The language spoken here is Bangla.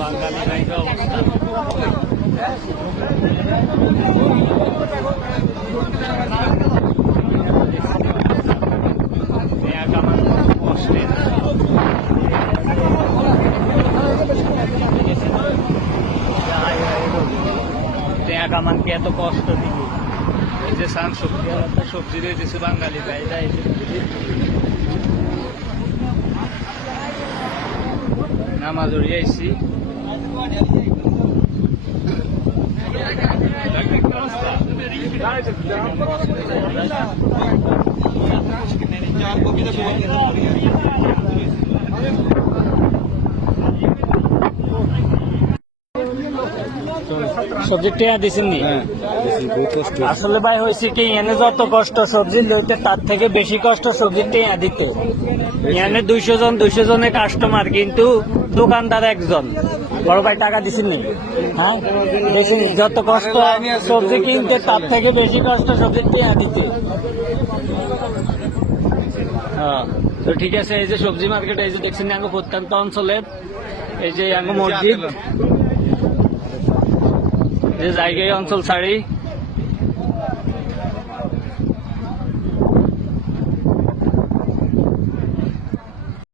বাঙালি ভাই অবস্থা আমাকে এত কষ্ট দিকে এই যে সান সবজি আলাদা সবজি দিয়ে দিচ্ছে বাঙালি ভাইরা এই যে নামাজ উড়িয়ে আইসি সবজি টেয়া দিছেন নি? আসলে ভাই হয়েছে কি এনে যত কষ্ট সবজি লইতে তার থেকে বেশি কষ্ট সবজি টেয়া দিতে। এনে 200 জনের কাস্টমার কিন্তু দোকানদার একজন। বড় ভাই টাকা দিছেন নি? হ্যাঁ বেশি যত কষ্ট সবজি কিনতে তার থেকে বেশি কষ্ট সবজি টেয়া দিতে। হ্যাঁ তো ঠিক আছে। এই যে সবজি মার্কেট এই যে দেখছেন আঙ্গ প্রত্যন্ত অঞ্চলের এই যে আঙ্গ মসজিদ যে জায়গায় অঞ্চল ছাড়ি